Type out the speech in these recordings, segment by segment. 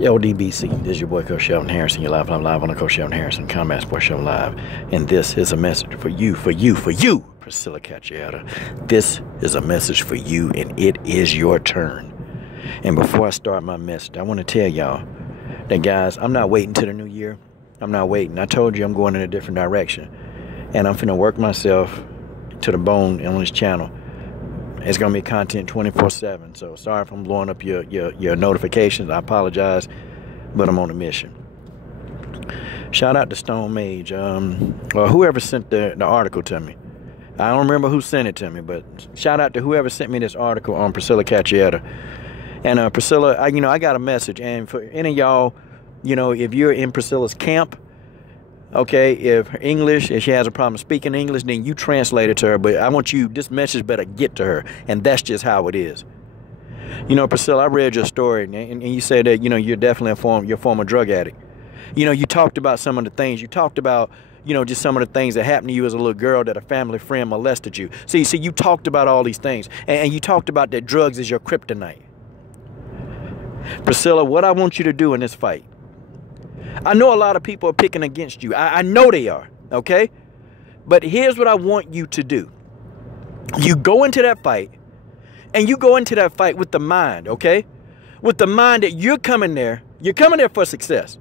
Yo, DBC, this is your boy Coach Sheldon Harrison. You're live on the Coach Sheldon Harrison Combat Sports Show Live. And this is a message for you, Priscilla Cachoeira. This is a message for you, and it is your turn. And before I start my message, I want to tell y'all that, guys, I'm not waiting till the new year. I'm not waiting. I told you I'm going in a different direction. And I'm finna work myself to the bone on this channel. It's going to be content 24/7. So sorry if I'm blowing up your notifications. I apologize, but I'm on a mission. Shout out to Stone Mage, or whoever sent the article to me. I don't remember who sent it to me, but shout out to whoever sent me this article on Priscilla Cachoeira. And Priscilla, I got a message. And for any of y'all, if you're in Priscilla's camp, okay, if she has a problem speaking English, then you translate it to her. But I want this message better get to her. And that's just how it is. Priscilla, I read your story, and you said that, you're definitely you're a former drug addict. You talked about some of the things. You talked about, just some of the things that happened to you as a little girl, that a family friend molested you. See, you talked about all these things. And you talked about that drugs is your kryptonite. Priscilla, what I want you to do in this fight, I know a lot of people are picking against you. I know they are, okay? But here's what I want you to do. You go into that fight, and you go into that fight with the mind, okay? With the mind that you're coming there for success.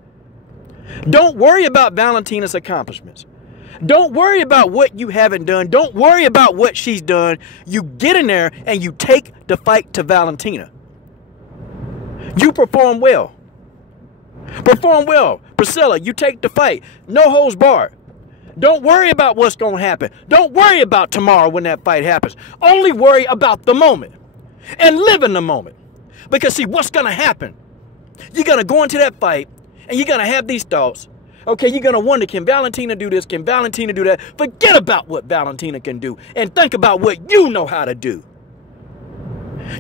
Don't worry about Valentina's accomplishments. Don't worry about what you haven't done. Don't worry about what she's done. You get in there, and you take the fight to Valentina. You perform well. Perform well. Priscilla, you take the fight. No holds barred. Don't worry about what's going to happen. Don't worry about tomorrow when that fight happens. Only worry about the moment. And live in the moment. Because, see, what's going to happen? You're going to go into that fight, and you're going to have these thoughts. Okay, you're going to wonder, can Valentina do this? Can Valentina do that? Forget about what Valentina can do, and think about what you know how to do.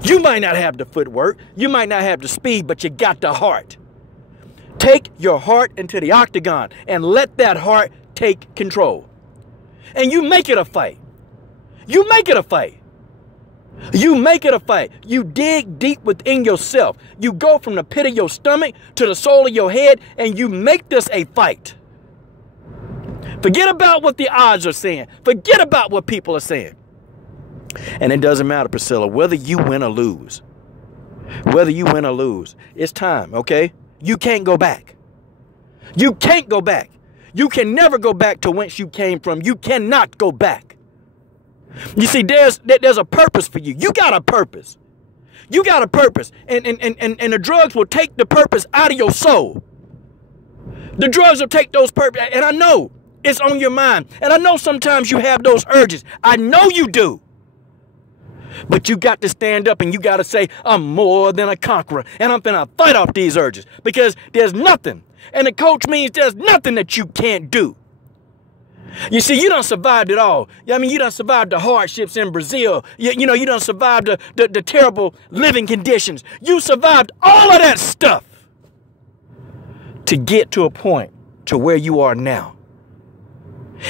You might not have the footwork. You might not have the speed, but you got the heart. Take your heart into the octagon and let that heart take control. And you make it a fight. You make it a fight. You make it a fight. You dig deep within yourself. You go from the pit of your stomach to the sole of your head, and you make this a fight. Forget about what the odds are saying. Forget about what people are saying. And it doesn't matter, Priscilla, whether you win or lose. Whether you win or lose. It's time, okay? You can't go back. You can't go back. You can never go back to whence you came from. You cannot go back. You see, there's a purpose for you. You got a purpose. You got a purpose. And the drugs will take the purpose out of your soul. The drugs will take those purpose. And I know it's on your mind. And I know sometimes you have those urges. I know you do. But you got to stand up and you got to say, I'm more than a conqueror. And I'm going to fight off these urges. Because there's nothing. And the coach means there's nothing that you can't do. You see, you done survived it all. I mean, you done survived the hardships in Brazil. You done survived the terrible living conditions. You survived all of that stuff to get to a point to where you are now.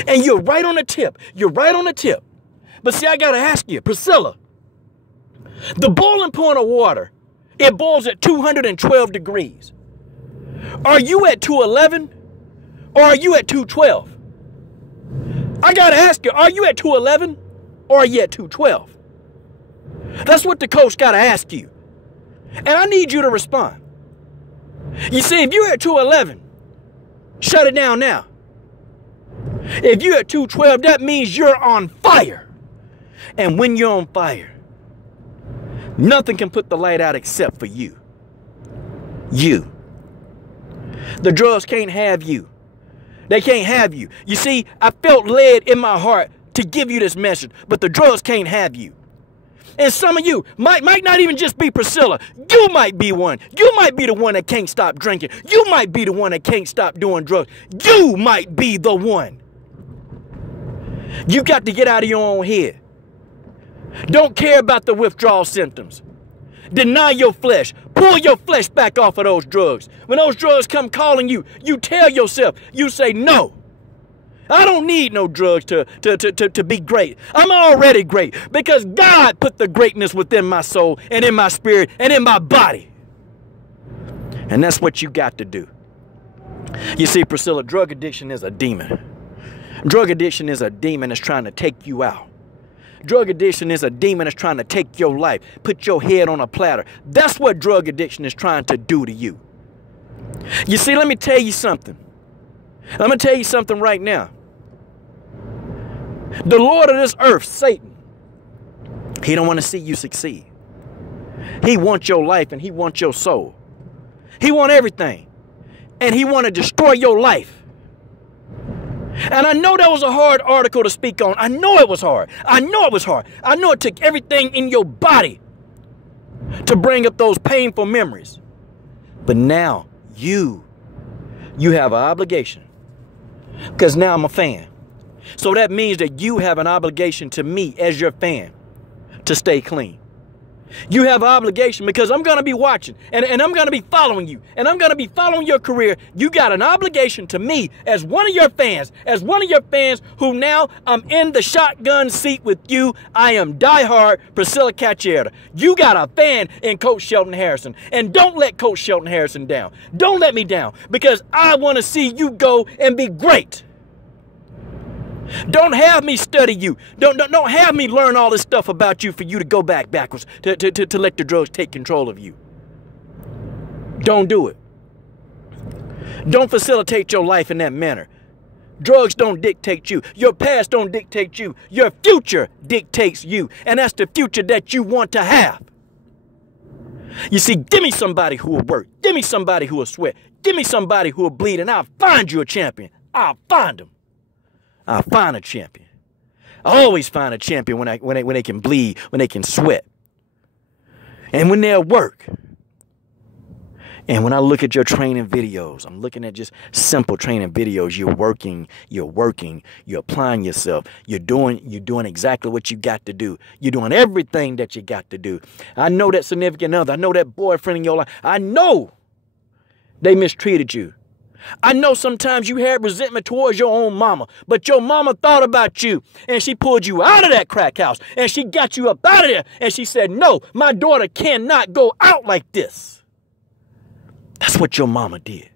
And you're right on the tip. You're right on the tip. But see, I got to ask you, Priscilla, the boiling point of water, it boils at 212 degrees. Are you at 211 or are you at 212? I got to ask you, are you at 211 or are you at 212? That's what the coach got to ask you. And I need you to respond. You see, if you're at 211, shut it down now. If you're at 212, that means you're on fire. And when you're on fire, nothing can put the light out except for you. You. The drugs can't have you. They can't have you. You see, I felt led in my heart to give you this message, but the drugs can't have you. And some of you might not even just be Priscilla. You might be one. You might be the one that can't stop drinking. You might be the one that can't stop doing drugs. You might be the one. You got to get out of your own head. Don't care about the withdrawal symptoms. Deny your flesh. Pull your flesh back off of those drugs. When those drugs come calling you, you tell yourself, you say, no. I don't need no drugs to be great. I'm already great because God put the greatness within my soul and in my spirit and in my body. And that's what you got to do. You see, Priscilla, drug addiction is a demon. Drug addiction is a demon that's trying to take you out. Drug addiction is a demon that's trying to take your life, put your head on a platter. That's what drug addiction is trying to do to you. You see, let me tell you something. I'm going to tell you something right now. The Lord of this earth, Satan, he don't want to see you succeed. He wants your life and he wants your soul. He wants everything. And he want to destroy your life. And I know that was a hard article to speak on. I know it was hard. I know it was hard. I know it took everything in your body to bring up those painful memories. But now you have an obligation. Because now I'm a fan. So that means that you have an obligation to me as your fan to stay clean. You have an obligation because I'm going to be watching and I'm going to be following you and I'm going to be following your career. You got an obligation to me as one of your fans, who now I'm in the shotgun seat with you. I am diehard Priscilla Cachoeira. You got a fan in Coach Shelton Harrison, and don't let Coach Shelton Harrison down. Don't let me down, because I want to see you go and be great. Don't have me study you. Don't have me learn all this stuff about you for you to go backwards, to let the drugs take control of you. Don't do it. Don't facilitate your life in that manner. Drugs don't dictate you. Your past don't dictate you. Your future dictates you. And that's the future that you want to have. You see, give me somebody who will work. Give me somebody who will sweat. Give me somebody who will bleed, and I'll find you a champion. I'll find them. I'll find a champion. I always find a champion when they can bleed, when they can sweat, and when they'll work. And when I look at your training videos, I'm looking at just simple training videos. You're working, you're applying yourself. You're doing exactly what you got to do. You're doing everything that you got to do. I know that significant other. I know that boyfriend in your life. I know they mistreated you. I know sometimes you had resentment towards your own mama, but your mama thought about you and she pulled you out of that crack house and she got you up out of there and she said, no, my daughter cannot go out like this. That's what your mama did.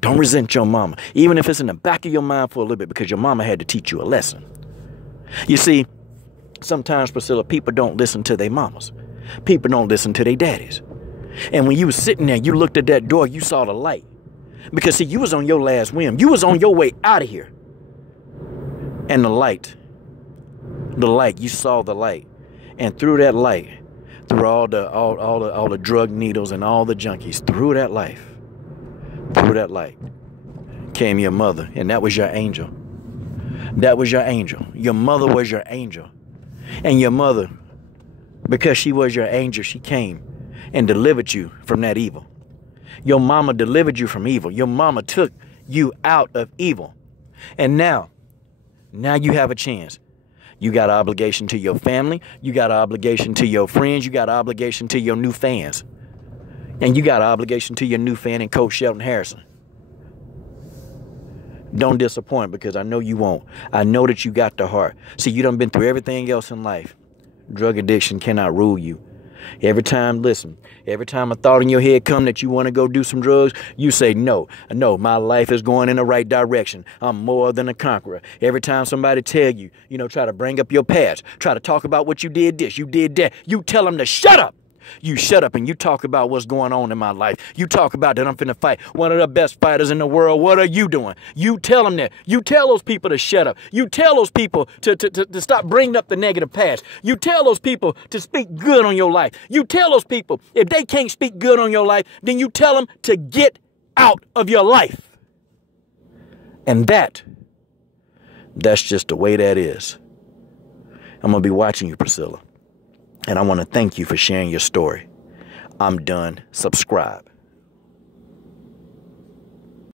Don't resent your mama, even if it's in the back of your mind for a little bit, because your mama had to teach you a lesson. You see, sometimes, Priscilla, people don't listen to their mamas. People don't listen to their daddies. And when you was sitting there, you looked at that door, you saw the light. Because, see, you was on your last whim. You was on your way out of here. And the light, you saw the light. And through that light, through all the drug needles and all the junkies, through that light came your mother. And that was your angel. That was your angel. Your mother was your angel. And your mother, because she was your angel, she came and delivered you from that evil. Your mama delivered you from evil. Your mama took you out of evil. And now you have a chance. You got an obligation to your family. You got an obligation to your friends. You got an obligation to your new fans. And you got an obligation to your new fan in Coach Shelton Harrison. Don't disappoint, because I know you won't. I know that you got the heart. See, you done been through everything else in life. Drug addiction cannot rule you. Every time a thought in your head come that you want to go do some drugs, you say, no, my life is going in the right direction. I'm more than a conqueror. Every time somebody tell you, try to bring up your past, try to talk about what you did this, you did that, you tell them to shut up. You shut up and you talk about what's going on in my life. You talk about that I'm finna fight one of the best fighters in the world. What are you doing? You tell them that. You tell those people to shut up. You tell those people to stop bringing up the negative past. You tell those people to speak good on your life. You tell those people, if they can't speak good on your life, then you tell them to get out of your life. And that's just the way that is. I'm going to be watching you, Priscilla. And I want to thank you for sharing your story. I'm done. Subscribe.